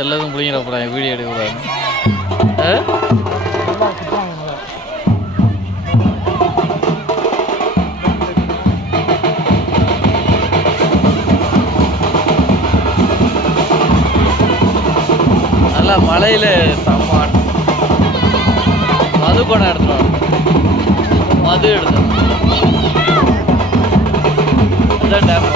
செல்லதும் பிடிங்கிற போகிறாங்க வீடியோ எடுக்கக்கூடாது. நல்லா மலையில் சாமான் மது கொண்டை எடுத்துருவாங்க. மது எடுத்து அதான் டேம்